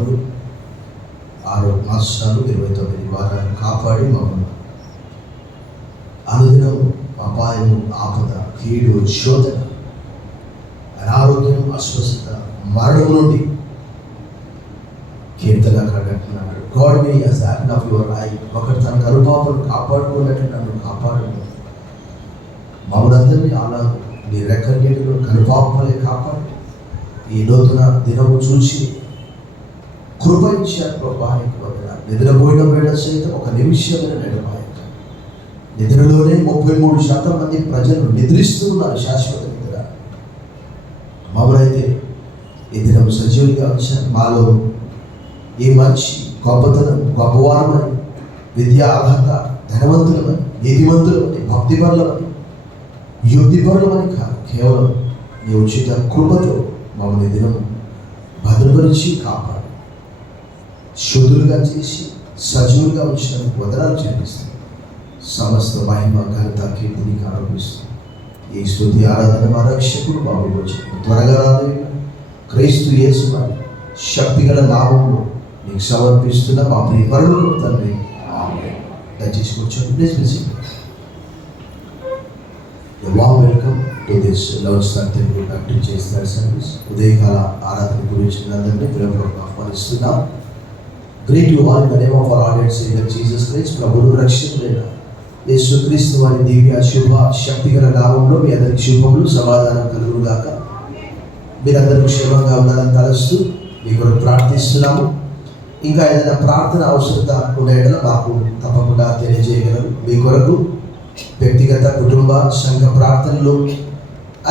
సంవత్సరములు 6 మాసాలు 29 వారాలు కాపాడి మమ్మల్ని అనుదినం అపాయము, ఆపద, కీడు, శోధన, అనారోగ్యం, అస్వస్థత, మరణం నుండి కీర్తనకారుడు అంటున్నాడు, God me as the Apple of your I. ఒకటి తన కరుపాపను కాపాడుకున్నట్టు నన్ను కాపాడు. మమ్మల్ని అలా నీ రెక్కల నీటిలో కరుపాపలే కాపాడు. ఈ నూతన దినము చూసి కృప ఇచ్చారు ప్రభానికి వందనాలు. నిద్రపోయిన వేళ సైతం ఒక నిమిషమైన నిద్రపాయక. నిద్రలోనే 33% మంది ప్రజలు నిద్రిస్తూ ఉన్నారు, శాశ్వత నిద్ర. మమ్మల్నైతే ఈ దినం సజీవులుగా వచ్చారు. మాలో ఈ మంచి గొప్పతనం, గొప్పవారమని, విద్యా అర్హత, ధనవంతులమని, నీతివంతులమని, భక్తిపరులమని, యుక్తిపరులమని కాదు, కేవలం నీ ఉచిత కృపతో మమ్మల్ని దినం భద్రపరిచి కాపాడు, శుద్ధులుగా చేసి సజీవులుగా ఉంచినందుకు వందనాలు చెల్లిస్తాం. సమస్త మహిమ, ఘనత, కీర్తిని ఆరోపిస్తాం. ఈ స్తుతి ఆరాధన మా రక్షకుడు బాబు త్వరగా రాదు క్రీస్తు యేసు వారి శక్తిగల నామంలో నీకు సమర్పిస్తున్న మా ప్రియ పరలోకపు తండ్రి, ఆమేన్. దయచేసి కూర్చోండి. Please visit. Warm welcome to this love star Telugu Baptist church service. ఉదయకాల ఆరాధన గురించి అందరినీ ప్రేమపూర్వకంగా ఆహ్వానిస్తున్నాం. Great you all in the name of our Lord and saviour Jesus Christ. ప్రభువు రక్షకుడైన యేసుక్రీస్తు వారి దివ్య శుభ శక్తిగల నామంలో మీ అందరికి శుభములు, సమాధానం కలుగును గాక. మీరందరూ క్షేమంగా ఉండాలని తలస్తూ మీ కొరకు ప్రార్థిస్తున్నాము. ఇంకా ఏదైనా ప్రార్థన అవసరత ఉన్న మాకు తప్పకుండా తెలియజేయగలరు. మీ కొరకు వ్యక్తిగత, కుటుంబ, సంఘ ప్రార్థనలు,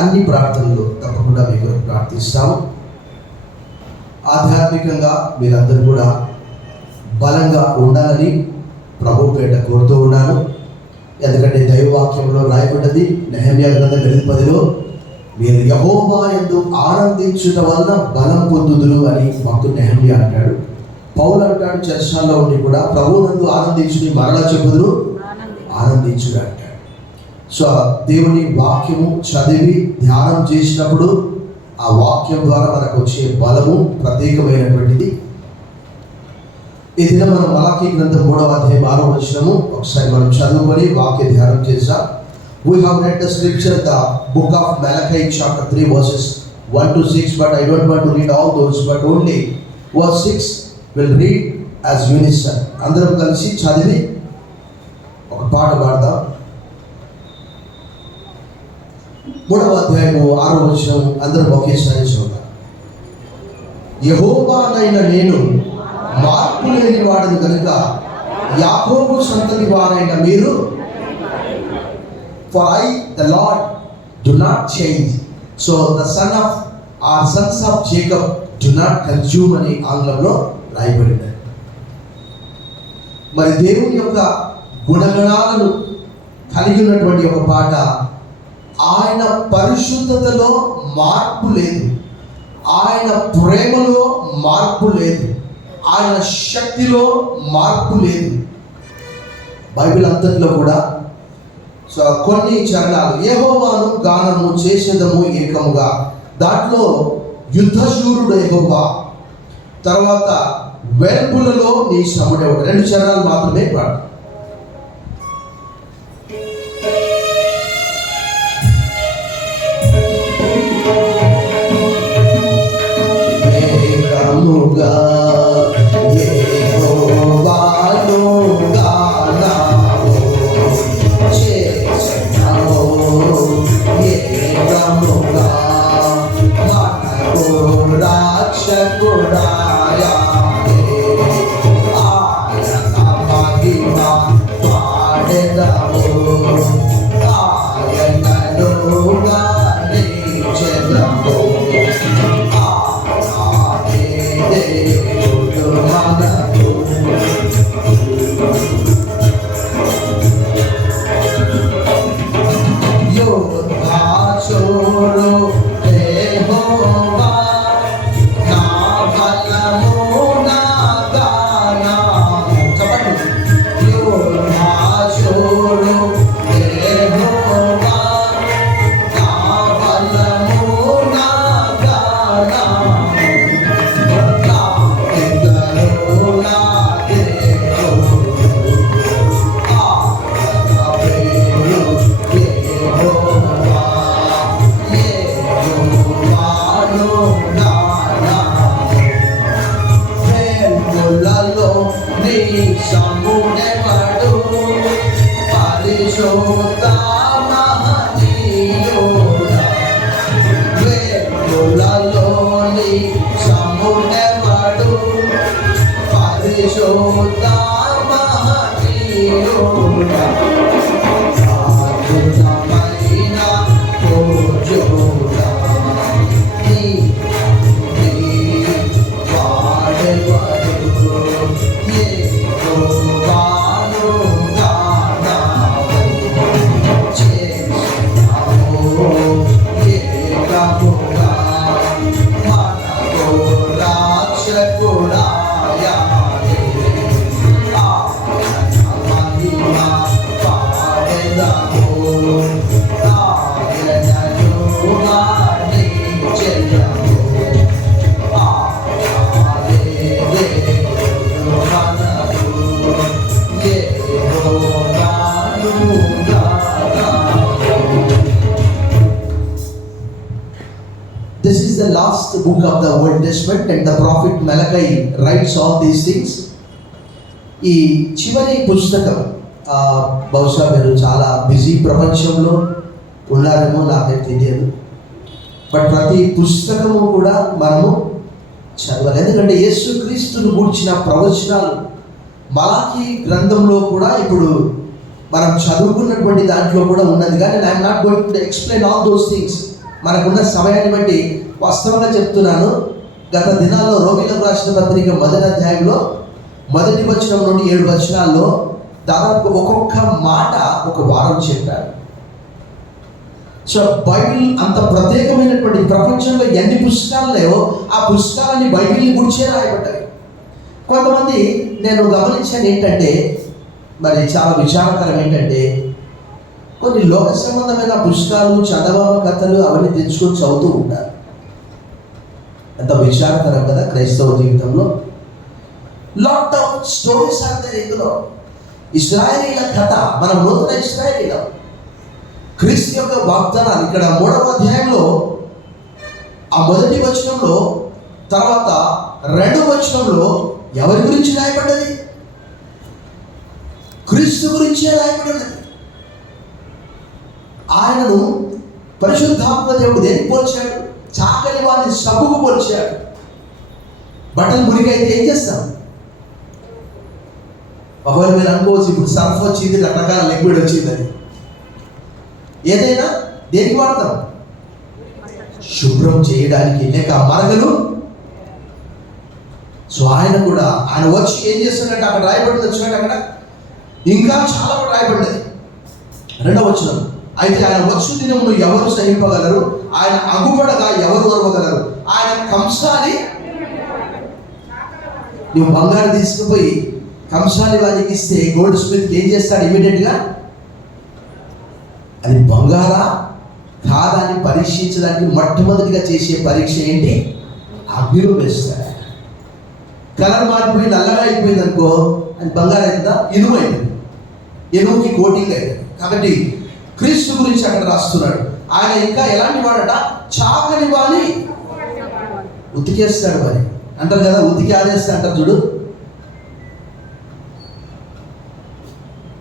అన్ని ప్రార్థనలు తప్పకుండా మీ కొరకు ప్రార్థిస్తాము. ఆధ్యాత్మికంగా మీరందరూ కూడా బలంగా ఉండాలని ప్రభు పేట కోరుతూ ఉన్నాను. ఎందుకంటే దైవవాక్యంలో రాయబడ్డది, నెహెమ్యా గ్రంథం 8:10లో మీరు యెహోవా యందు ఆనందించుట వలన బలం పొందుదురు అని భక్తుడు నెహెమ్యా అంటాడు. పౌలు అంటాడు చర్చాల్లో ఉండి కూడా ప్రభువునందు ఆనందించుని మరలా చెప్పుదురు ఆనందించుడు అంటాడు. సో దేవుని వాక్యము చదివి ధ్యానం చేసినప్పుడు ఆ వాక్యం ద్వారా మనకు వచ్చే బలము ప్రత్యేకమైనటువంటిది. ఈ దినం మనం మలాకీ గ్రంథం 3వ అధ్యాయం 6వ వచనము ఒకసారి మనం చదువుకొని వాక్య ధ్యానం చేద్దాం. We have read the scripture, the book of Malachi chapter 3 verses 1 to 6, but I don't want to read all those, but only verse 6 will read as unison. అందరం కలిసి చదివి ఒక పాట పాడదాం. 3వ అధ్యాయము 6వ వచనం అందరం ఒకేసారి చూద్దాం. యెహోవానైన నేను మార్పు లేని వాడిని కనుక యాకోబు సంతతి వారైన మీరు, for I the Lord do not change, so the sons of Jacob do not consume అని ఆంగ్లంలో రాయబడింది. మరి దేవుని యొక్క గుణగణాలను కలిగి ఉన్నటువంటి ఒక పాట. ఆయన పరిశుద్ధతలో మార్పు లేదు, ఆయన ప్రేమలో మార్పు లేదు, ఆయన శక్తిలో మార్పు లేదు. బైబిల్ అంతట్లో కూడా సో కొన్ని చరణాలు, యెహోవాను గానము చేసేదము ఏకముగా, దాంట్లో యుద్ధశూరుడు యెహోవా, తర్వాత వెల్పులలో నీ శ్రముడెవడు, 2 చరణాలు మాత్రమే పాడు. ఏకముగా యెహోవాను గానము చేసేదము ఏకముగా, మనకు రక్షకుడాయనే ఆయన మహిమ పాడెదము, ఆయనను గానించెదము. పరిశుద్ధ మహనీయుడా అద్భుతమైన పూజ్యుడా నీ వాడెవడు యెహోవాను గానావు చేసినావు ఏకముగా మనకు రక్షకుడాయానే ఆయన మహిమ పాడెదము ఆయనయుగా నీ జయము This is the last book of the Old Testament and the prophet Malachi writes all these things. ఈ చివరి పుస్తకం బహుశా మీరు చాలా బిజీ ప్రపంచంలో ఉన్నారేమో నాకైతే తెలియదు. బట్ ప్రతి పుస్తకము కూడా మనము చదవాలి. ఎందుకంటే యేసుక్రీస్తును గూర్చిన ప్రవచనాలు మలాకీ గ్రంథంలో కూడా ఇప్పుడు మనం చదువుకున్నటువంటి దాంట్లో కూడా ఉన్నది. కానీ I'm not going to explain all those things. మనకున్న సమయాన్ని బట్టి వాస్తవంగా చెప్తున్నాను. గత దినాల్లో రోమీయులకు రాసిన పత్రిక 1వ అధ్యాయంలో 1వ వచనం నుండి 7 వచనాల్లో దాదాపు ఒక్కొక్క మాట ఒక వారం చెప్పారు. సో బైబిల్ అంత ప్రత్యేకమైనటువంటి ప్రపంచంలో ఎన్ని పుస్తకాలు లేవో ఆ పుస్తకాలన్నీ బైబిల్ని గురించే రాయబడ్డాయి. కొంతమంది నేను గమనించాను ఏంటంటే, మరి చాలా విచారకరం ఏంటంటే, కొన్ని లోక సంబంధమైన పుస్తకాలు చందమామ కథలు అవన్నీ తెచ్చుకొని చదువుతూ ఉంటారు. ఎంత విచారకరం కదా క్రైస్తవ జీవితంలో. లాట్ ఆఫ్ స్టోరీస్ అంటే ఇందులో ఇశ్రాయేలీల కథ, మనం నూతన ఇశ్రాయేలీలం, క్రీస్తు యొక్క వాగ్దానాలు. ఇక్కడ 3వ అధ్యాయంలో ఆ 1వ వచనంలో తర్వాత 2వ వచనంలో ఎవరి గురించి రాయబడ్డది? క్రీస్తు గురించే రాయబడ్డది. ఆయనను పరిశుద్ధాత్మ దేవుడు దేనికి పోల్చాడు? చాకలి వారిని సబ్బుకు పోల్చాడు. బట్టలు మురికి అయితే ఏం చేస్తాం? ఒకవేళ మీరు అనుకోవచ్చు ఇప్పుడు సర్ఫ్ వచ్చింది, రకరకాల లిక్విడ్ వచ్చిందని. ఏదైనా దేనికి వాడతాం? శుభ్రం చేయడానికి, లేక మరగలు. సో ఆయన కూడా ఆయన వచ్చి ఏం చేస్తాడంటే, అక్కడ రాయబడింది వచ్చినట్టు అక్కడ ఇంకా చాలా కూడా రాయబడ్డది. 2వ వచనం, అయితే ఆయన వచ్చు దినమును ఎవరు సహింపగలరు? ఆయన అగుపడగా ఎవరు ఓర్వగలరు? ఆయన కంసాలి, నువ్వు బంగారు తీసుకుపోయి కంసాలి వారికి ఇస్తే గోల్డ్ స్మిత్ ఏం చేస్తాడు? ఇమీడియట్గా అది బంగారా కాదా అని పరీక్షించడానికి మొట్టమొదటిగా చేసే పరీక్ష ఏంటి? అగ్నిలో వేస్తాడు. కలర్ మారిపోయి నల్లగా అయిపోయింది అనుకో, అది బంగారం అయిందా? ఇనుము అయింది, ఇనుముకి కోటింగ్ అయింది. కాబట్టి క్రీస్తు గురించి అక్కడ రాస్తున్నాడు. ఆయన ఇంకా ఎలాంటి వాడట? చాకలి వాణి ఉతికేస్తాడు. మరి అంటారు కదా, ఉతికి ఆడేస్తా అంటారు చూడు.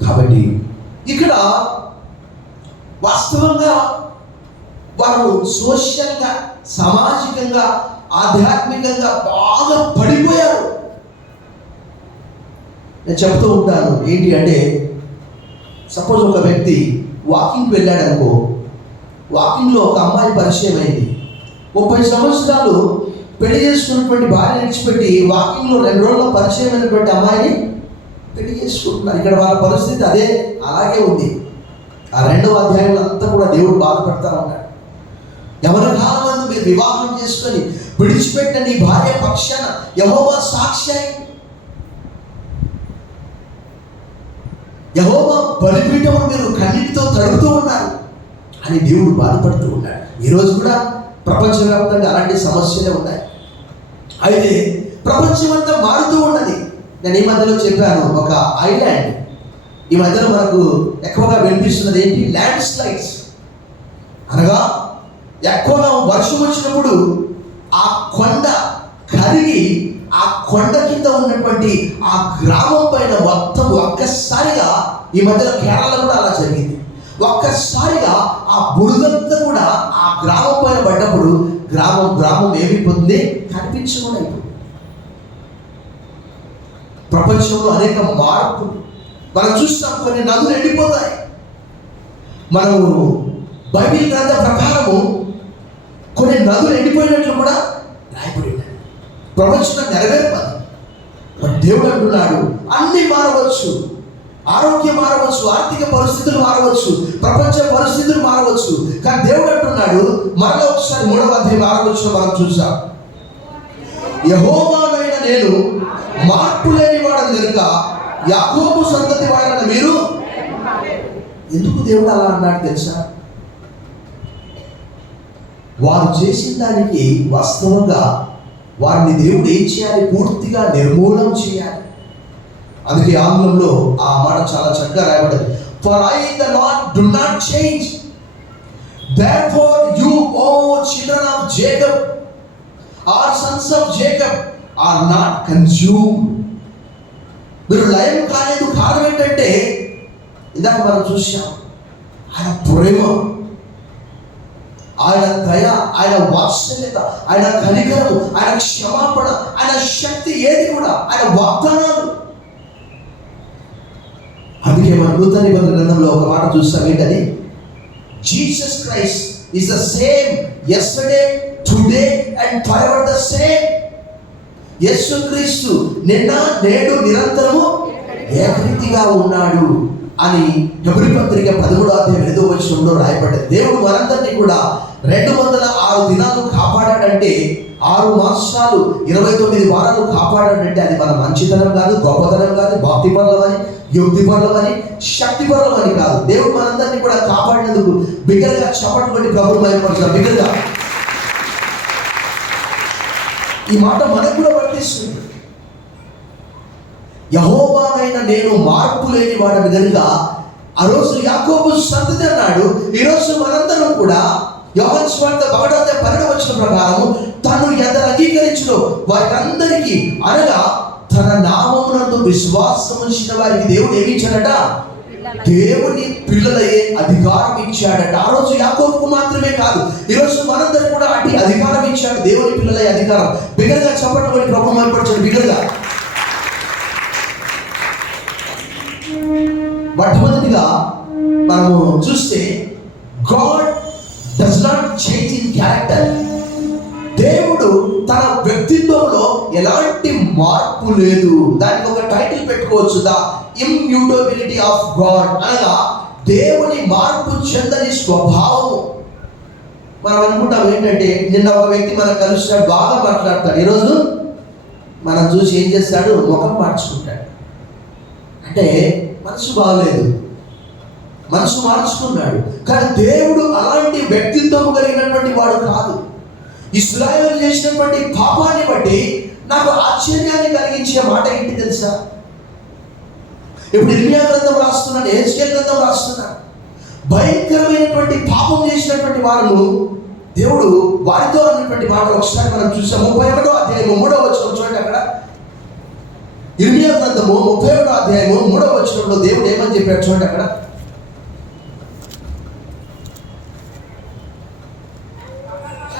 కాబట్టి ఇక్కడ వాస్తవంగా వారు సోషల్గా, సామాజికంగా, ఆధ్యాత్మికంగా బాగా పడిపోయారు. నేను చెప్తూ ఉంటాను ఏంటి అంటే, సపోజ్ ఒక వ్యక్తి వాకింగ్కి వెళ్ళాడు అనుకో, వాకింగ్లో ఒక అమ్మాయి పరిచయం అయింది. 30 సంవత్సరాలు పెళ్లి చేసుకున్నటువంటి భార్య విడిచిపెట్టి వాకింగ్లో 2 రోజుల్లో పరిచయం అయినటువంటి అమ్మాయిని పెళ్లి చేసుకుంటున్నారు. ఇక్కడ వాళ్ళ పరిస్థితి అదే అలాగే ఉంది. ఆ 2వ అధ్యాయంలో అంతా కూడా దేవుడు బాధపడతా ఉన్నాడు. ఎవరి కాలమందు మీరు వివాహం చేసుకొని విడిచిపెట్టిన నీ భార్య పక్షాన యెహోవా సాక్షి అయింది. యెహోవా బలిపీఠమును మీరు కన్నీటితో తడుపుతూ ఉన్నారు అని దేవుడు బాధపడుతూ ఉన్నాడు. ఈరోజు కూడా ప్రపంచవ్యాప్తంగా అలాంటి సమస్యలే ఉన్నాయి. అయితే ప్రపంచం అంతా మారుతూ ఉన్నది. నేను ఈ మధ్యలో చెప్పాను, ఒక ఐలాండ్ ఈ మధ్యలో మనకు ఎక్కువగా వినిపిస్తున్నది ఏంటి? Land slides. అనగా ఎక్కువగా వర్షం వచ్చినప్పుడు ఆ కొండ కరిగి ఆ కొండ కింద ఉన్నటువంటి ఆ గ్రామం పైన మొత్తం ఒక్కసారిగా, ఈ మధ్యలో కేరళ కూడా అలా జరిగింది, ఒక్కసారిగా ఆ బురదంతా కూడా ఆ గ్రామం పైన పడ్డప్పుడు గ్రామం ఏమైపోతుంది? కనిపించకుండా అయిపోతుంది. ప్రపంచంలో అనేక మార్పులు మనం చూస్తాం. కొన్ని నదులు ఎండిపోతాయి. మనము బైబిల్ గ్రంథ ప్రకారము కొన్ని నదులు ఎండిపోయినట్లు కూడా రాయబడి ఉన్నాయి. ప్రపంచంలో నెరవేర్పదు. దేవుడు అంటున్నాడు అన్ని మారవచ్చు, ఆరోగ్యం మారవచ్చు, ఆర్థిక పరిస్థితులు మారవచ్చు, ప్రపంచ పరిస్థితులు మారవచ్చు. కానీ దేవుడు అంటున్నాడు మరలా ఒకసారి 3వ అధ్యాయం 6వ వచనం మనం చూసాం. యెహోవానైన నేను మార్పు లేని వాడని కనుక యాకోబు సంతతి వాడని మీరు. ఎందుకు దేవుడు అలా అన్నాడు తెలుసా? వారు చేసిన దానికి వాస్తవంగా వారిని దేవుడు ఏం చేయాలి? పూర్తిగా నిర్మూలన చేయాలి. అందుకే ఆంగ్లంలో ఆ మాట చాలా చక్కగా రాయబడింది. For I the lord do not change, therefore you o children of Jacob or sons of Jacob are not consumed. మీరు లయం కాలేదు. కారణం ఏంటంటే ఇందాక మనం చూసాం, ఆయన ప్రేమ, ఆయన దయ, ఆయన వాత్సల్యత, ఆయన కనికరము, ఆయన క్షమాపణ, ఆయన శక్తి, ఏది కూడా ఆయన వాగ్దానాలు. అందుకే మన నూతన నిబంధన గ్రంథంలో ఒక మాట చూస్తాం. ఏంటది? Jesus Christ is the same yesterday, today and for ever the same. యేసుక్రీస్తు నిన్న నేడు నిరంతరము ఏకరీతిగా ఉన్నాడు అని హెబ్రీ పత్రిక 13వ అధ్యాయం 8వ వచనంలో రాయబడ్డది. దేవుడు మనందరినీ కూడా 206 దినాలు కాపాడాడంటే, 6 మాసాలు 29 వారాలు కాపాడాడంటే అది మన మంచితనం కాదు, గొప్పతనం కాదు, భక్తి పరులమని, యుక్తి పరులమని, శక్తి పరులమని కాదు. దేవుడు మనందరినీ కూడా కాపాడినందుకు బిగ్గరగా చప్పట్లు కొట్టి ప్రభువును మహిమపరచాలి. బిగ్గరగా ఈ మాట మనకు కూడా వర్తిస్తుంది. యెహోవానైన నేను మార్పు లేని వాడని కనుక ఆ రోజు యాకోబు సంతతి అన్నాడు. ఈరోజు మనందరం కూడా యోహాను సువార్త 1వ అధ్యాయం 12వ వచనం ప్రకారం తను ఎందరు అంగీకరించును వారందరికీ, అనగా తన నామమునందు విశ్వాసం ఉంచిన వారికి దేవుడు ఏమి ఇచ్చాడట? దేవుని పిల్లలయ్యే అధికారం ఇచ్చాడట. ఆ రోజు యాకోబుకు మాత్రమే కాదు, ఈరోజు మనందరూ కూడా అట్టి అధికారం ఇచ్చాడు, దేవుని పిల్లలయ్యే అధికారం. బిగ్గరగా చప్పట్లు కొట్టి ప్రభువును మహిమపరచండి. బిగ్గరగా. మొట్టమొదటిగా మనము చూస్తే God does not change in character. దేవుడు తన వ్యక్తిత్వంలో ఎలాంటి మార్పు లేదు. దానికి ఒక టైటిల్ పెట్టుకోవచ్చు, ద ఇమ్యూటబిలిటీ ఆఫ్ గాడ్, అనగా దేవుని మార్పు చెందని స్వభావము. మనం అనుకుంటాం ఏంటంటే, నిన్న ఒక వ్యక్తి మనం కలుస్తాడు, బాగా మాట్లాడతాడు, ఈరోజు మనం చూసి ఏం చేస్తాడు? ముఖం మార్చుకుంటాడు. అంటే మనసు బాగలేదు, మనసు మార్చుకున్నాడు. కానీ దేవుడు అలాంటి వ్యక్తిత్వం కలిగినటువంటి వాడు కాదు. ఇశ్రాయేలు చేసినటువంటి పాపాన్ని బట్టి నాకు ఆశ్చర్యాన్ని కలిగించే మాట ఏంటి తెలుసా? ఇప్పుడు ఇర్మియా గ్రంథం రాస్తున్నాను, హెజ్కేలు గ్రంథం రాస్తున్నాను. భయంకరమైనటువంటి పాపం చేసినటువంటి వారు దేవుడు వారితో అన్నటువంటి మాట ఒకసారి మనం చూసాం. 31వ అధ్యాయం 3వ వచనం చూడండి. అక్కడ ఇర్మియా గ్రంథము 31వ అధ్యాయము 3వ వచనంలో దేవుడు ఏమని చెప్పాడు చూడండి. అక్కడ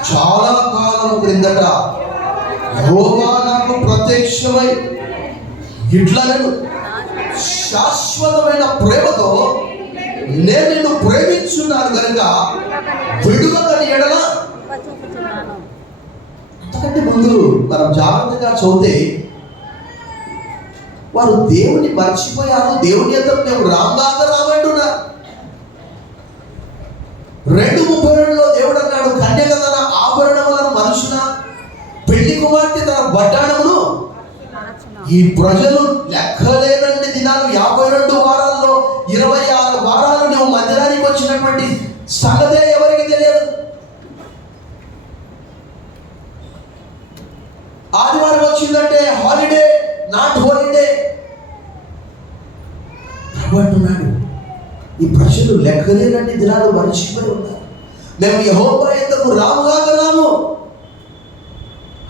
చాలా కాలం క్రిందట యెహోవా నాకు ప్రత్యక్షమై ఇట్లనెను, శాశ్వతమైన ప్రేమతో నేను నిన్ను ప్రేమించున్నాను కనుక విడువకని ఎడల. అంతకంటే ముందు మనం జాగ్రత్తగా చదివితే వారు దేవుని మర్చిపోయారు, దేవుని ఎదురు దేవుడు రామ్లాగా రామంటున్నారు. 2:32లో దేవుడు అన్నాడు, కన్యక తన ఆభరణములను మనుషున, పెళ్లి కుమార్తె తన వడ్డాణమును. ఈ ప్రజలు లెక్కలేనన్ని దినాలు 52 వారాల్లో 26 వారాలు నువ్వు మందిరానికి వచ్చినటువంటి సంగతే ఎవరికి తెలియదు. ఆదివారం వచ్చిందంటే హాలిడే, నాట్ హాలిడే. ప్రభు అంటున్నాడు, ఈ ప్రజలు లెక్కలేనన్ని దినాలు మరిచిపోయి ఉన్నారు, మేము యెహోవా యొద్దకు రాములాగా రాము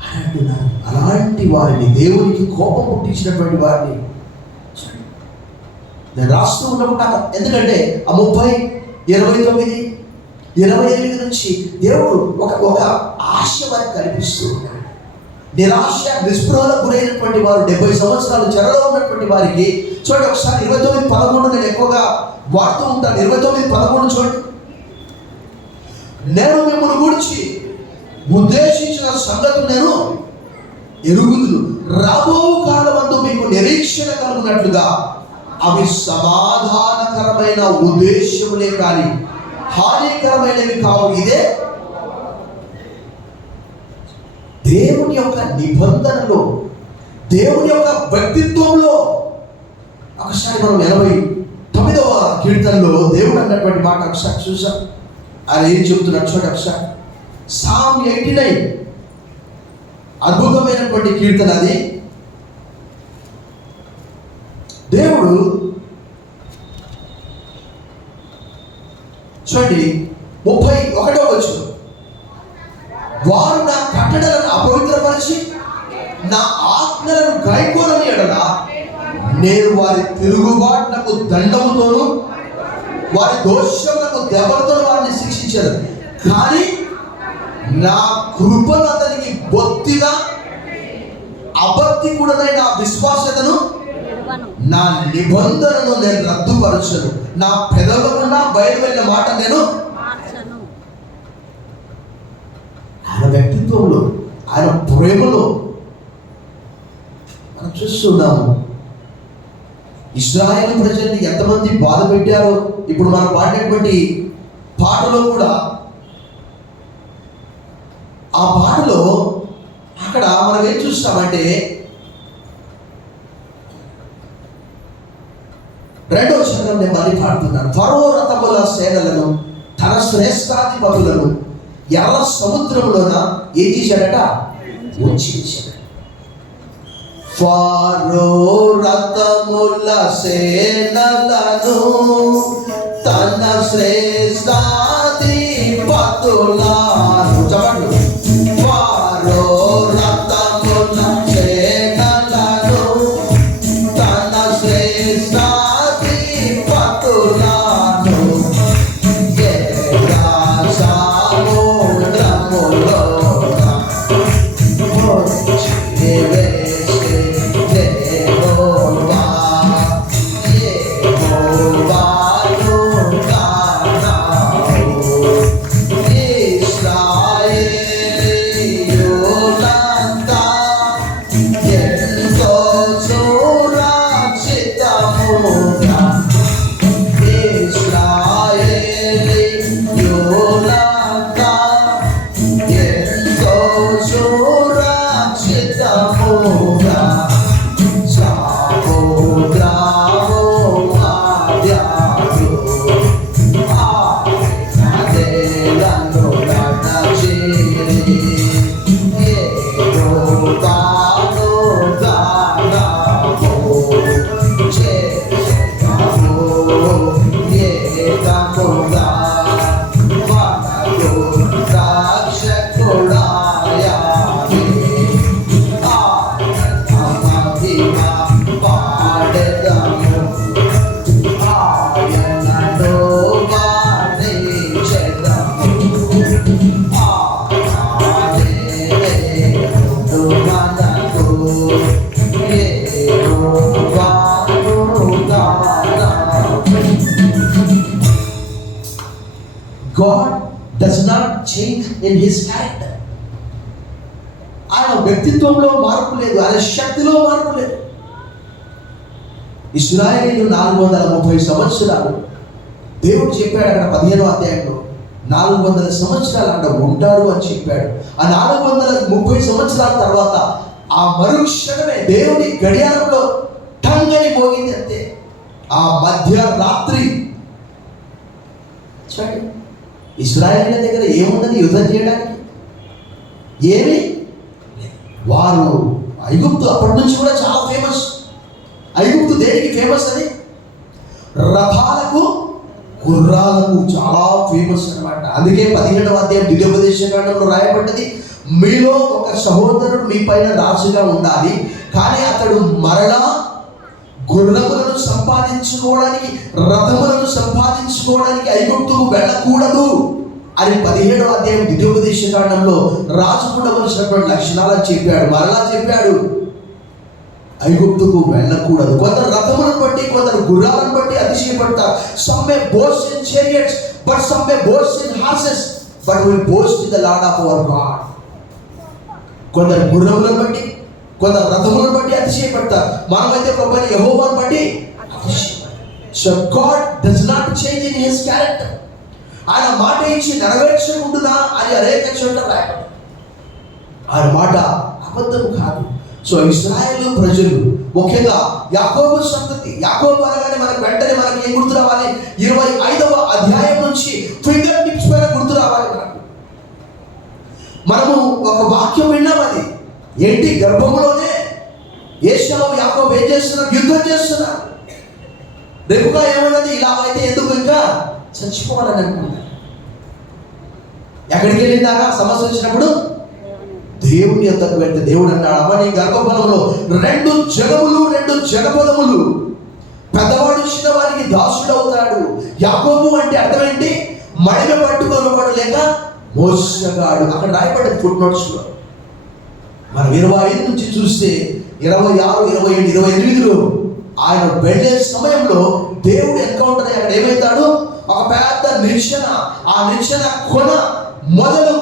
అని అంటున్నారు. అలాంటి వారిని, దేవునికి కోపం పుట్టించినటువంటి వారిని నేను రాస్తూ ఉన్నప్పుడు నాకు, ఎందుకంటే ఆ 30, 29, 28 నుంచి దేవుడు ఒక ఆశ వారికి కనిపిస్తూ ఉన్నాడు. నిరాశ నిస్పృహలకు గురైనటువంటి వారు 70 సంవత్సరాలు చెరలో ఉన్నటువంటి వారికి చూడండి ఒకసారి 29:13 నేను ఎక్కువగా వాడుతూ ఉంటాను. 29:13 చూడండి. నేను మిమ్మల్ని గురించి ఉద్దేశించిన సంగతులు నేను ఎరుగుదును, రాబో కాలమందు మీకు నిరీక్షణ కలుగునట్లుగా అవి సమాధానకరమైన ఉద్దేశములే కానీ హానికరమైనవి కావు. ఇదే దేవుని యొక్క నిబంధనలో, దేవుని యొక్క వ్యక్తిత్వంలో. ఒకసారి మనం 89వ కీర్తనలో దేవుడు అన్నటువంటి మాట ఒకసారి చూసాం. ఆయన ఏం చెబుతున్నాడు చూడండి ఒకసారి. Psalm 89 అద్భుతమైనటువంటి కీర్తన అది. దేవుడు చూడండి 31వ వచనం, వారు నా కట్టడలను అపవిత్రపరిచి నా ఆజ్ఞలను గైకొనని ఎడల నేను వారి తిరుగుబాటులకు దండముతోను వారి దోషములకు దెబ్బలతో వారిని శిక్షించాను. కానీ నా కృపను అతనికి బొత్తిగా అబద్ధికుడనైన విశ్వాసతను నా నిబంధనను నేను రద్దుపరచను. నా పెదవులకుండా బయలు వెళ్ళిన మాట నేను ఆయన వ్యక్తిత్వంలో, ఆయన ప్రేమలో మనం చూస్తున్నాము. ఇశ్రాయేలు ప్రజల్ని ఎంతమంది బాధ పెట్టారో ఇప్పుడు మనం పాడినటువంటి పాటలో కూడా, ఆ పాటలో అక్కడ మనం ఏం చూస్తామంటే 2వ వచనం నేను మళ్ళీ పాడుతున్నాను. ఫరో రథముల సేనలను తన శ్రేష్టాధిపతులను ఎర్ర సముద్రంలోన ఏం చేశాడట? ఉంచేశాడు. ఫరో రథముల సేనలను తన శ్రేష్టాధిపతులను చెప్పండి. ఫరో రథముల సేనలను తన శ్రేష్టాధిపతులను God does not change in his character. ఆయన వ్యక్తిత్వంలో మార్పు లేదు, ఆయన శక్తిలో మార్పు లేదు. ఇశ్రాయేలు 430 సంవత్సరాలు దేవుడు చెప్పాడు అక్కడ 15వ అధ్యాయంలో 400 సంవత్సరాలు అక్కడ ఉంటాడు అని చెప్పాడు. ఆ 430 సంవత్సరాల తర్వాత ఆ మరుక్షణమే దేవుని గడియారంలో టంగని మోగింది అంతే. ఆ మధ్యరాత్రి చూడండి, ఇశ్రాయేలీయుల దగ్గర ఏముందని యుద్ధం చేయడానికి? ఏమి? వారు ఐగుప్తు అప్పటి నుంచి కూడా చాలా ఫేమస్. ఐగుప్తు దేనికి ఫేమస్? అని రథాలకు, గుర్రాలకు చాలా ఫేమస్ అన్నమాట. అందుకే 17వ అధ్యాయం ద్వితీయోపదేశ కాండంలో రాయబడ్డది, మీలో ఒక సహోదరుడు మీ పైన రాజుగా ఉండాలి, కానీ అతడు మరలా గుర్రములను సంపాదించుకోవడానికి, రథములను సంపాదించుకోవడానికి ఐగుప్తుకు వెళ్ళకూడదు అని 17వ అధ్యాయం ద్వితీయోపదేశ కాండంలో రాజుకు ఉండవలసినటువంటి లక్షణాలను చెప్పాడు. మరలా చెప్పాడు, ఐగుప్తుకు వెళ్ళకూడదు. కొందరు రథములను బట్టి, కొందరు గుర్రాలను బట్టి అతిశయపడతారు. Some may boast in chariots, but some may boast in horses, but will boast in the Lord of our God. కొందరు గుర్రములను బట్టి, కొందరు రథములను బట్టి అతిశయపడతారు. మనమైతే ప్రభువైన యెహోవాను బట్టి అతిశయపడతాం. So God does not change in his character. ఆయన మాట ఇచ్చి నెరవేర్చకుండునా అని అనేక చోట్ల రాయబడింది. ఆయన మాట అబద్ధం కాదు. సో ఇశ్రాయేలు ప్రజలు, ముఖ్యంగా యాకోబు సంతతి, యాకోబు అనగానే మనకు వెంటనే మనకి ఏం గుర్తు రావాలి? 25వ అధ్యాయం నుంచి ఫింగర్ టిప్స్ పైన గుర్తు రావాలి. మనము ఒక వాక్యం విన్నాం. అది ఏంటి? గర్భంలోనే ఏశావు యాకోబు ఏం చేస్తున్నారు? యుద్ధం చేస్తున్నారు. రెబెకా ఏమన్నది? ఇలా అయితే ఎందుకు ఇంకా చచ్చిపోవాలని అనుకున్నారు. ఎక్కడికి వెళ్ళిందాగా సమస్య వచ్చినప్పుడు దేవుని యొద్దకు వెళ్తే దేవుడు అన్నాడు, అమ్మ నీ గర్భఫలంలో 2 జగములు 2 జగపదములు, పెద్దవాడు చిన్నవాడికి దాసుడు అవుతాడు. యాకోబు అంటే అర్థం ఏంటి? మడిమ పట్టుకోనివాడు లేక మోసగాడు. అక్కడ రాయబడ్డది ఫుట్ నోట్స్లో. మనం 25 నుంచి చూస్తే 26, 27, 28లో ఆయన వెళ్ళే సమయంలో దేవుడు ఎన్కౌంటర్ అక్కడ ఏమవుతాడు? ఒక పెద్ద నిచ్చెన, ఆ నిచ్చెన కొన మొదలు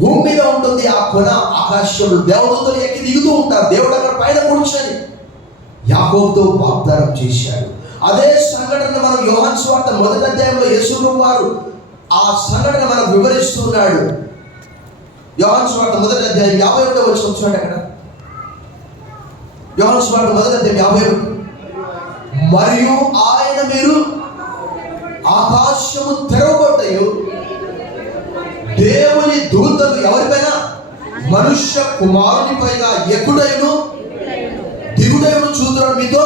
భూమి మీద ఉంటుంది. ఆ కొన ఆకాశంలో దేవదూతలు ఎక్కి దిగుతూ ఉంటారు. దేవుడు అక్కడ పైన కూర్చొని యాకోబుతో వాగ్దానం చేశాడు. అదే సంఘటన మనం యోహాను సువార్త 1వ అధ్యాయంలో యేసు వారు ఆ సంఘటన మనకు వివరిస్తున్నాడు. యోహాను సువార్త 1వ అధ్యాయం 51వ వచనం చూడండి. అక్కడ యోహాను సువార్త 1వ అధ్యాయం 51. మరియు ఆయన మీరు ఆకాశము తెరవబడ్డయు దేవుని దూతలు ఎవరిపైన? మనుష్య కుమారుని పైన ఎక్కుడైను దిగుడైను చూద్దాడు మీతో.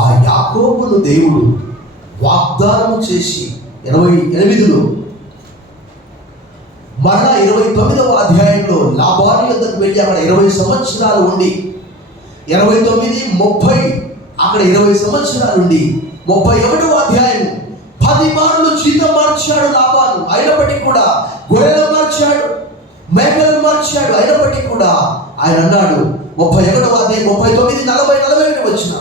ఆ యాకోబును దేవుడు వాగ్దానం చేసి 28లో మరలా 29వ అధ్యాయంలో లాబాను యొద్దకు వెళ్ళి అక్కడ 20 సంవత్సరాలు ఉండి 29, 30 అక్కడ 20 సంవత్సరాలు ఉండి 31వ అధ్యాయం 10 మార్లు జీతం మార్చాడు లాబాను. అయినప్పటికీ కూడా గొర్రెలు మార్చాడు, మేకలను మార్చాడు. అయినప్పటికీ కూడా ఆయన అన్నాడు 31వ అధ్యాయం 39, 40, 41 వచ్చిన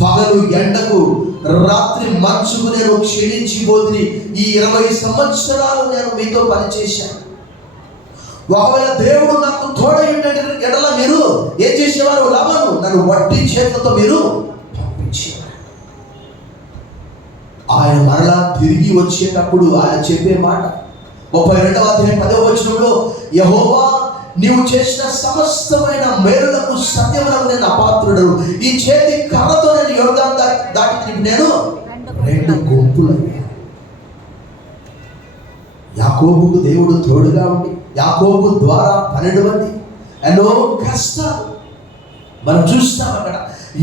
పగలు ఎండకు రాత్రి మంచుకు నేను క్షీణించిపోతుంది. ఈ 20 సంవత్సరాలు నేను మీతో పనిచేశాను. ఒకవేళ దేవుడు నాకు తోడై ఎడల మీరు ఏం చేసేవారు? లాబాను నన్ను వడ్డీ చేతులతో మీరు పంపించేవారు. ఆయన మరలా తిరిగి వచ్చేటప్పుడు ఆయన చెప్పే మాట 32వ అధ్యాయం 10వ వచనంలో, యెహోవా నీవు చేసిన సమస్తమైన మేలులకు సత్యములకు నేను అపాత్రుడను. ఈ చేతి కర్రతో నేను యోర్దాను దాటి నేను 2 గుంపులయ్యాను. యాకోబుకు దేవుడు తోడుగా ఉండి యాకోబు ద్వారా 12 మంది ఎన్నో కష్టాలు మనం చూస్తాం. అక్కడ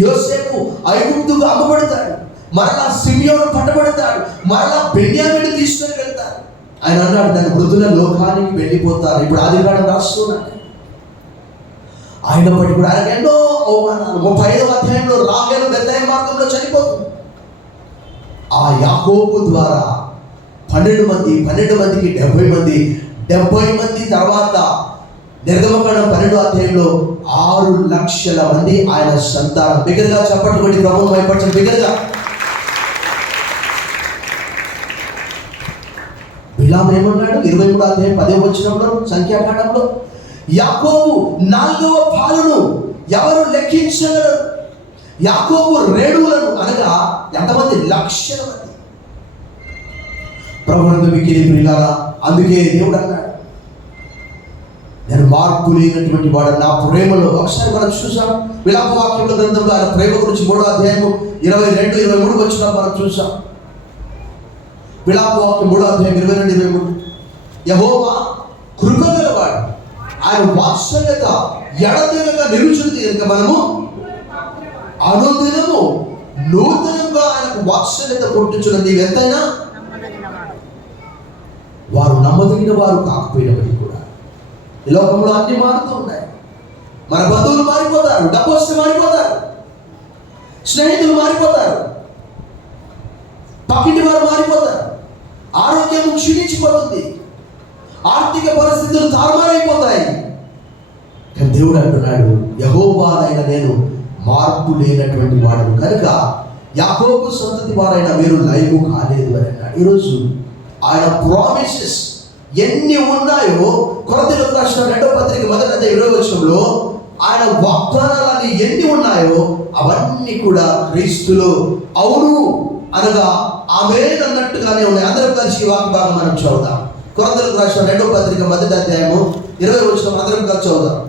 యోసేపు ఐగుప్తుకు అమ్మబడతాడు, మరలా సిమియోను పట్టబడతాడు, మరలా బెన్యామీను తీసుకొని వెళ్తారు. ఆయన అన్నాడు నన్ను వృద్ధుల లోకానికి వెళ్ళిపోతారు. ఇప్పుడు ఆదికాండం రాస్తున్నాడు. అయినప్పటికీ కూడా ఆయనకు ఎన్నో అవమానాలు. 35వ అధ్యాయంలో రాహేలు బెత్లెహేము మార్గంలో చనిపోతుంది. ఆ యాకోబు ద్వారా 12 మంది, 12 మందికి 70 మంది, 70 మంది తర్వాత నిర్గమకాండం 12వ అధ్యాయంలో 6 లక్షల మంది ఆయన సంతానం. బిగ్గరగా చప్పట్లు కొట్టి ప్రభువును మహిమపరచండి. బిగ్గరగా. బిలాము ఏమన్నాడు? 23వ అధ్యాయం 10వ వచనంలో సంఖ్యాకాండంలో, యాకోబు 4వ పాలును ఎవరు లెక్కించగలరు? యాకోబు రేణువులను అనగా ఎంతమంది? లక్షల మంది. ప్రభువునందు మిక్కిలి ప్రియులారా, అందుకే దేవుడు అన్నాడు నేను మార్పు లేనటువంటి వాడు నా ప్రేమలో. ఒకసారి మనం చూసాం విలాప వాక్యంలో గ్రంథంలో ఆయన ప్రేమ గురించి 3వ అధ్యాయం 22, 23 వచ్చిన మనం చూసాం. విలాప వాక్యం 3వ అధ్యాయం 22, 23. యెహోవా కృపగలవాడు, ఆయన వాత్సల్యత ఎడతెగక నిలుచున్నది కనుక మనము అనుదినము నూతనంగా ఆయనకు వాత్సల్యత పుట్టించున్నది. ఎంతైనా వారు నమ్మదగిన వారు కాకపోయినప్పటికీ కూడా ఈ లోకంలో అన్ని మారుతూ ఉన్నాయి. మన బంధువులు మారిపోతారు, డబ్బు వస్తే మారిపోతారు, స్నేహితులు మారిపోతారు, పక్కింటి వారు మారిపోతారు, క్షీణించిపోతుంది, ఆర్థిక పరిస్థితులు తారుమారైపోతాయి. కానీ దేవుడు అంటున్నాడు, యెహోవానైన నేను మార్పు లేనటువంటి వాడను కనుక యాకోబు సంతతి వారైన మీరు లయము కాలేదు అని అన్నాడు. ఈరోజు ఆయన ప్రామిసెస్ ఎన్ని ఉన్నాయో, కొరింథీయులకు రాసిన 2వ పత్రిక 1:20 ఆయన వాగ్దానాలు ఎన్ని ఉన్నాయో అవన్నీ కూడా క్రీస్తులో అవును అనగా ఆమేన్ అన్నట్టుగానే ఉన్నాయి. అందరం కలిసి ఈ వాక్య భాగం మనం చదువుదాం. కొరింథీయులకు రాసిన 2వ పత్రిక 1:20 అందరం కలిసి చదువుదాం.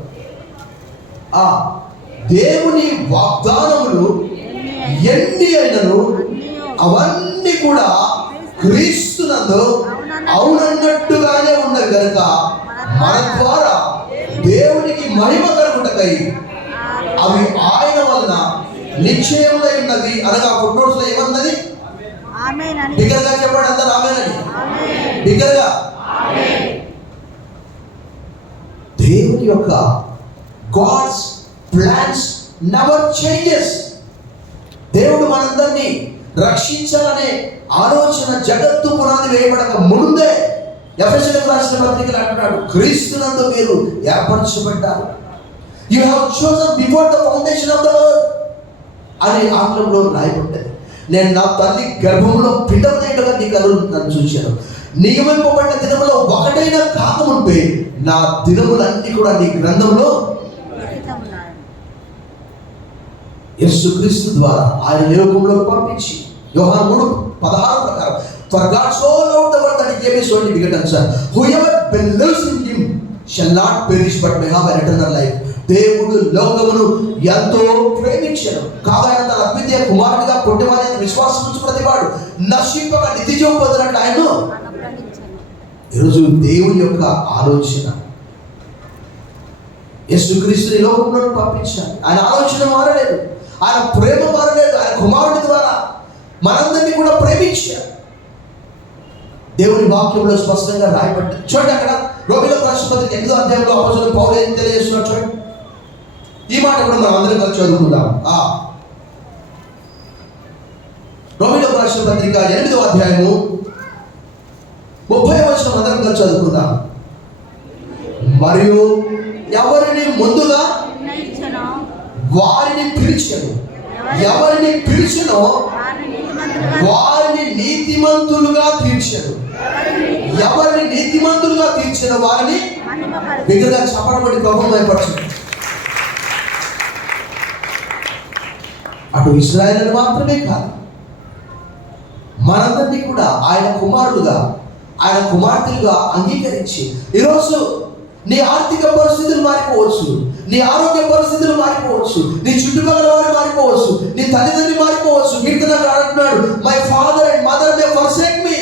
దేవుని వాగ్దానములు ఎన్ని అయినను అవన్నీ కూడా క్రీస్తునందు అవునన్నట్టుగానే ఉన్నవి కనుక మన ద్వారా దేవునికి మహిమ కలుగుటకై అవి ఆయన వలన నిశ్చయములై ఉన్నవి అనగా ఫుట్నోట్స్ లో ఏమన్నది? బిగ్గరగా చెప్పండి అందరూ ఆమేనని. బిగ్గరగా. దేవుని యొక్క గాడ్స్ ప్లాన్స్ నెవర్ చేంజెస్. దేవుడు మనందరినీ రక్షించాలనే ఆలోచన జగత్తు పునాది వేయబడక ముందే ఎఫెసీయులకు రాసిన పత్రికలో అంటున్నాడు, క్రీస్తునందు మీరు ఏర్పరచబడ్డారు. You have chosen before the foundation of the world అని ఆంగ్లంలో రాయబడ్డది. నేను నా తల్లి గర్భంలో పిండమైనగా నీ కళ్ళు నన్ను చూశాను. నియమింపబడిన దినములో ఒకటైనా కాకముందే నా దినములన్నీ కూడా నీ గ్రంథంలో యేసుక్రీస్తు ద్వారా ఆయన లోకంలో పంపించి యోహాను 3:16 ప్రకారం for God so loved the world that he gave his only begotten son whoever believes in him shall not perish but may have eternal life. దేవుడు లోకమును ఎంతో ప్రేమించాడు కాగా ఆయన తన అద్వితీయ కుమారుడిగా పుట్టివాని విశ్వాసం ఉంచు ప్రతివాడు నశింపక నిత్య జీవం పొందినట్లు ఆయనను. ఈరోజు దేవుని యొక్క ఆలోచన యేసుక్రీస్తుని లోకంలో పంపించాడు. ఆయన ఆలోచన మారలేదు, ఆయన ప్రేమ మారలేదు. ఆయన కుమారుడి ద్వారా మనందరినీ కూడా ప్రేమించాడు. దేవుని వాక్యంలో స్పష్టంగా రాయబడ్డది. చూడండి, అక్కడ రోమీయులకు రాసిన పత్రిక 8వ అధ్యాయంలో అపోస్తలుడు పౌలు ఏం తెలియజేస్తున్నాడు చూడండి. ఈ మాట కూడా మనం అందరం కలిసి చదువుకుందాం. రోమీయులకు రాసిన పత్రిక 8వ అధ్యాయము 30వ వచనం అందరం కలిసి చదువుకుందాం. మరియు ఎవరిని ముందుగా వారిని పిలిచెను, ఎవరిని పిలిచెనో వారిని నీతిమంతులుగా తీర్చెను, ఎవరిని నీతిమంతులుగా తీర్చెనో వారిని బిగ్గరగా చప్పడబడి ప్రభువు భయపరచు. అటు ఇశ్రాయేలును మాత్రమే కాదు, మనందరినీ కూడా ఆయన కుమారులుగా ఆయన కుమార్తెలుగా అంగీకరించి ఈరోజు నీ ఆర్థిక పరిస్థితులు మారిపోవచ్చు, నీ ఆరోగ్య పరిస్థితులు మారిపోవచ్చు, నీ చుట్టుపక్కల వారు మారిపోవచ్చు, నీ తల్లిదండ్రులు మారిపోవచ్చు. కీర్తనకారుడు అంటున్నాడు, my father and mother May forsake me.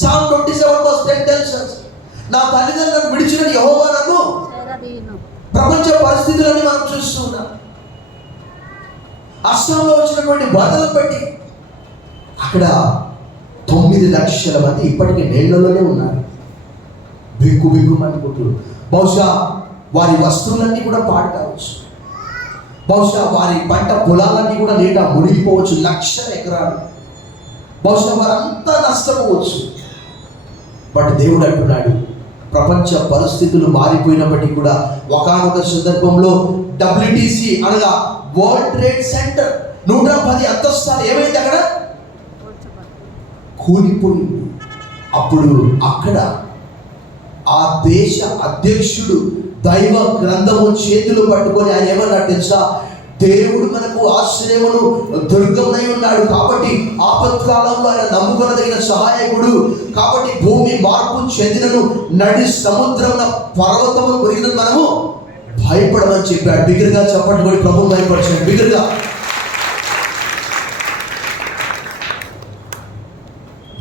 Psalm 27:10 tells us, నా తల్లిదండ్రులను విడిచిన యెహోవా నన్ను. ప్రపంచ పరిస్థితులన్నీ మనం చూస్తున్నాం. అస్సాంలో వచ్చినటువంటి వరదలను బట్టి అక్కడ 9 లక్షల మంది ఇప్పటికీ నీళ్లలోనే ఉన్నారు, బిక్కుమంటుకుంటారు. బహుశా వారి వస్తువులన్నీ కూడా పాడు కావచ్చు, బహుశా వారి పంట పొలాలన్నీ కూడా నీట మునిగిపోవచ్చు, లక్షల ఎకరాలు, బహుశా వారంతా నష్టపోవచ్చు. బట్ దేవుడు అంటున్నాడు, ప్రపంచ పరిస్థితులు మారిపోయినప్పటికీ కూడా ఒకానొక సందర్భంలో WTC అనగా వరల్డ్ ట్రేడ్ సెంటర్ 110 అంతస్తులు ఏమైంది, అక్కడ కూలిపోయింది. అప్పుడు అక్కడ ఆ దేశ అధ్యక్షుడు దైవ గ్రంథము చేతులు పట్టుకొని ఆయన ఏమన్నాడు తెలుసా, దేవుడు మనకు ఆశ్రయమును దుర్గమై ఉన్నాడు కాబట్టి ఆపత్కాలంలో ఆయన నమ్ముకొనదగిన సహాయకుడు కాబట్టి భూమి మార్పు చెందినను నడి సముద్రమున పర్వతమును మురిగిన మనము భయపడమని చెప్పాడు. బిగ్గరగా చప్పట్లు కొట్టి ప్రభువు భయపరిచాడు. బిగ్గరగా.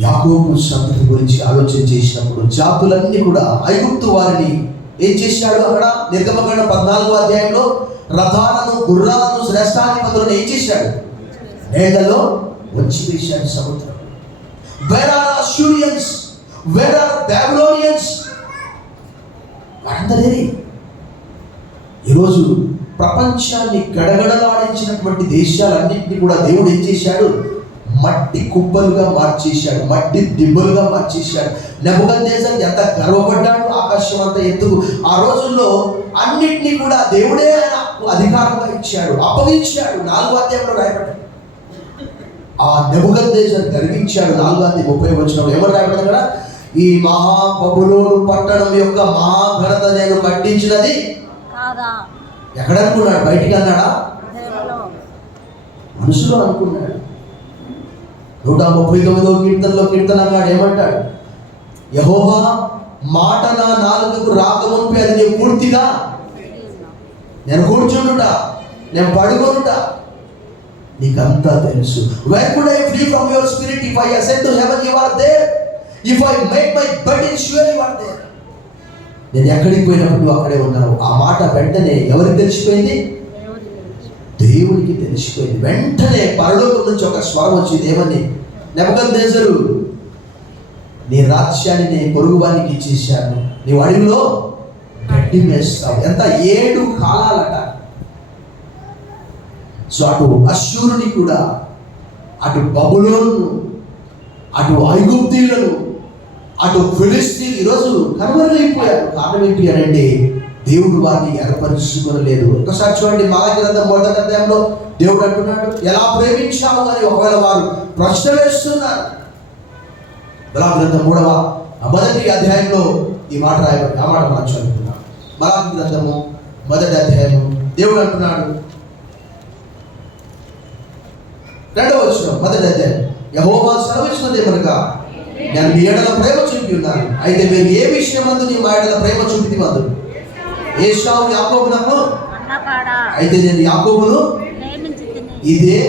యాకోబు సంతతి గురించి ఆలోచన చేసినప్పుడు జాతులన్నీ కూడా ఐగుప్తు వారిని ఏం చేశాడు, అక్కడ నిర్గమకాండ 14వ అధ్యాయంలో రథాలను గుర్రాలను శ్రేష్టాధిపతులను ఏం చేశాడు, నేలలో వచ్చి వేశాడు సముద్రం. Where are Assyrians, where are Babylonians, వారందరే. ఈరోజు ప్రపంచాన్ని గడగడలాడించినటువంటి దేశాలన్నింటినీ కూడా దేవుడు ఏం చేశాడు, మట్టి కుప్పలుగా మార్చేశాడు, మట్టి దిబ్బలుగా మార్చేశాడు. నెబుకద్నెజర్ ఎంత గర్వపడ్డాడు, ఆకాశం అంత ఎత్తుకు. ఆ రోజుల్లో అన్నిటినీ కూడా దేవుడే అధికారంగా ఇచ్చాడు, అప్పగించాడు. 4వ అధ్యాయంలో రాయబడ్డాడు. ఆ నెబుకద్నెజర్ గర్వించాడు. 4:30 ఏమని రాయబడింది అక్కడ? ఈ మహాబబులోను పట్టణం యొక్క మహాఘనత నేను కట్టించినది కాదా. ఎక్కడ అనుకున్నాడు? బయటికి అన్నాడా? మనసులో అనుకున్నాడు. 139వ కీర్తనలో కీర్తనగాడు ఏమంటాడు? యెహోవా మాట నా నాలుకకు రాకముంపే అది నేను పూర్తిగా నేను కూర్చుండుట, నేను పడుకోనుట నీకంతా తెలుసు. Where could I flee from your spirit? If I ascend to heaven, you are there. If I make my bed in Sheol, you are there. నేను ఎక్కడికి పోయినప్పుడు నువ్వు అక్కడే ఉన్నావు. ఆ మాట వెంటనే ఎవరికి తెలిసిపోయింది? దేవునికి తెలిసిపోయింది. వెంటనే పరలోకం నుంచి ఒక స్వరం వచ్చింది. ఏమని? నెబుకద్నెజరు, నీ రాజ్యాన్ని నేను పొరుగువానికి ఇచ్చేసాను, నీవు అడవిలో గడ్డి మేస్తావు. ఎంత 7 కాలాలట. సో అటు అష్షూరుని కూడా, అటు బబులోను, అటు ఐగుప్తీయులను, అటు ఫిలిస్తీన్లు ఈరోజు కనుమరుగైపోయారు. కారణం ఏంటి అని అంటే దేవుడు వారిని ఏర్పరుచుకోలేదు. ఒకసారి చూడండి, మలాకి గ్రంథం 1వ అధ్యాయంలో దేవుడు అంటున్నాడు, ఎలా ప్రేమించావు అని ఒకవేళ వారు ప్రశ్న వేస్తున్నారు. మలాకి గ్రంథం 3వ అధ్యాయంలో ఈ మాట రాయబడి, ఆ మాట మనం చదువుతున్నాం. మలాకి గ్రంథము 1వ అధ్యాయము దేవుడు అంటున్నాడు, 2వ వచనం, 1వ అధ్యాయం, యెహోవా సెలవిచ్చినదేమనగా, నేను మీ ఎడల ప్రేమ చూపి ఉన్నాను, అయితే మీరు ఏ విషయమందు నీ మా ఎడల ప్రేమ చూపితి వద్దు. ఏశావు యాకోబునకు, అయితే నేను యాకోబును ఇదే.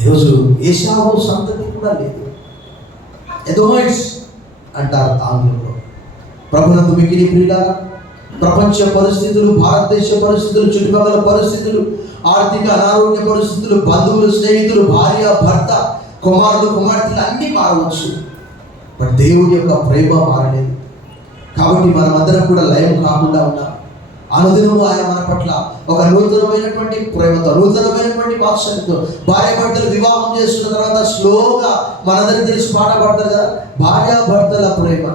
ఈరోజు ఏశావు సంతతి కూడా లేదు. ఎదోమైట్స్ అంటారు ఆంగ్లంలో. ప్రభునందు మిక్కిలి ప్రియులారా, ప్రపంచ పరిస్థితులు, భారతదేశ పరిస్థితులు, చుట్టుపక్కల పరిస్థితులు, ఆర్థిక అనారోగ్య పరిస్థితులు, బంధువులు, స్నేహితులు, భార్య, భర్త, కుమారుడు, కుమార్తెలు అన్నీ మారవచ్చు. బట్ దేవుడి యొక్క ప్రేమ మారలేదు. కాబట్టి మనమందరం కూడా లయం కాకుండా ఉన్నాం. అనుదినము ఆయన మన పట్ల ఒక నూతనమైనటువంటి ప్రేమతో, నూతనమైనటువంటి వాత్సల్యంతో, భార్య భర్తలు వివాహం చేసుకున్న తర్వాత స్లోగా మనందరికీ తెలిసి పాట పడతారు కదా, భార్య భర్తల ప్రేమ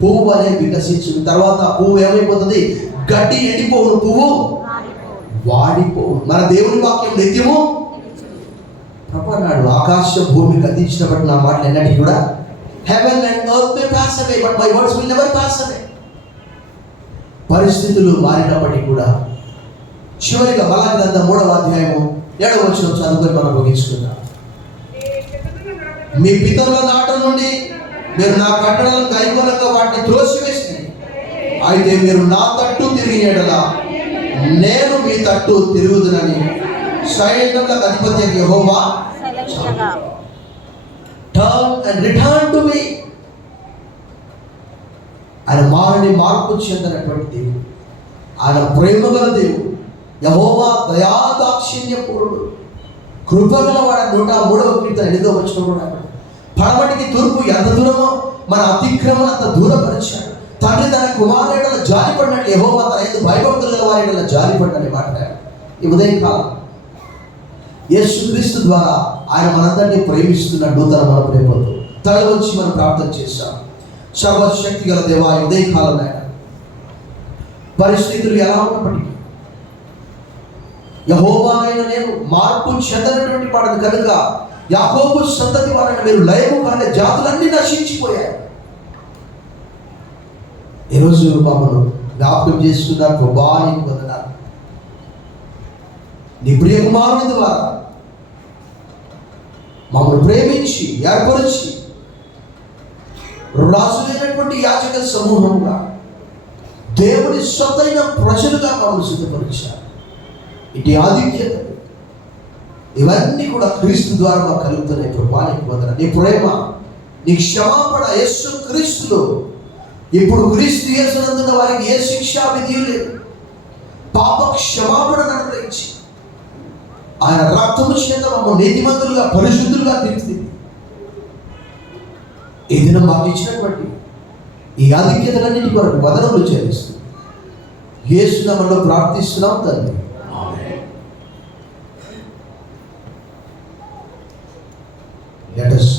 పువ్వు అనే వికసించింది. తర్వాత పువ్వు ఏమైపోతుంది? గడ్డి ఎండిపోవును, పువ్వు వాడిపోవు. మన దేవుని వాక్యం నిత్యము ప్రభు అన్నాడు, ఆకాశం భూమి గతించినప్పటి నా మాటలు ఎన్నటికీ కూడా heaven and earth May pass away but my words will never pass అవే. పరిస్థితులు మారినప్పటికీ కూడా చివరిగా మలాకి గ్రంథం 3వ అధ్యాయము 7వ వచనం చదువుకొని మనం ముగించుకుందాం. మీ పితరుల నాట నుండి మీరు నా కట్టడలను కైకొనక వాటిని త్రోసివేసింది, అయితే మీరు నా తట్టు తిరిగి ఎడల నేను మీ తట్టు తిరుగుదునని సైన్యములకు అధిపతి యెహోవా turn and return to me. ఆయన మారని, మార్పు చెందినటువంటి దేవుడు, ఆయన ప్రేమగల దేవుడు. యెహోవా దయాదాక్షిణ్యపూర్ణుడు, కృపగలవాడు. 103వ కీర్తన 8వ వచనం కూడా పడమటికి తూర్పు ఎంత దూరమో మన అతిక్రమణ అంత దూరపరిచాడు. తండ్రి తన కుమారుల జాలిపడినట్టు యెహోవా తన యందు భయభక్తులు గల వారి జాలిపడ్డని మాట్లాడారు. ఈ ఉదయకాలం యేసుక్రీస్తు ద్వారా ఆయన మనందరినీ ప్రేమిస్తున్న నూతన మన ప్రేమతో తల వచ్చి మనం ప్రార్థన చేశాం. సర్వశక్తి గల దేవా, ఉదయకాలం ఆయన పరిస్థితులు ఎలా ఉన్నప్పటికీ యెహోవానైన నేను మార్పు చెందనటువంటి వాడిని కనుక యాకోబు సంతతి వారిని మీరు లయము కానీ జాతులన్నీ నశించిపోయాయి. ఈరోజు మమ్మల్ని జ్ఞాపకం చేసుకున్నారు. ప్రభానికి వందనాలు. నీ ప్రియ కుమారుని ద్వారా మమ్మల్ని ప్రేమించి ఏర్పరిచి రాజులైనటువంటి యాజక సమూహంగా దేవుని సొంతైన ప్రజలుగా మమ్మల్ని సిద్ధపరిచారు. ఇటు ఆధిక్యత ఇవన్నీ కూడా క్రీస్తు ద్వారా మాకు కలుగుతున్నాయి. ప్రభానికి వందనాలు. నీ ప్రేమ, నీ క్షమాపణ యేసు క్రీస్తులో. ఇప్పుడు క్రీస్తు యేసునందున్న వారికి ఏ శిక్షా విధి లేదు. పాప క్షమాపణను అనుగ్రహించి ఆయన రక్తము చేత మమ్మల్ని నీతిమంతులుగా, పరిశుద్ధులుగా తీర్చి ఈ దినం మాకు ఇచ్చినటువంటి ఈ ఆధిక్యతలన్నిటి కొరకు వదనములు చెల్లిస్తూ యేసు నామములో ప్రార్థిస్తున్నాం తండ్రి. Let us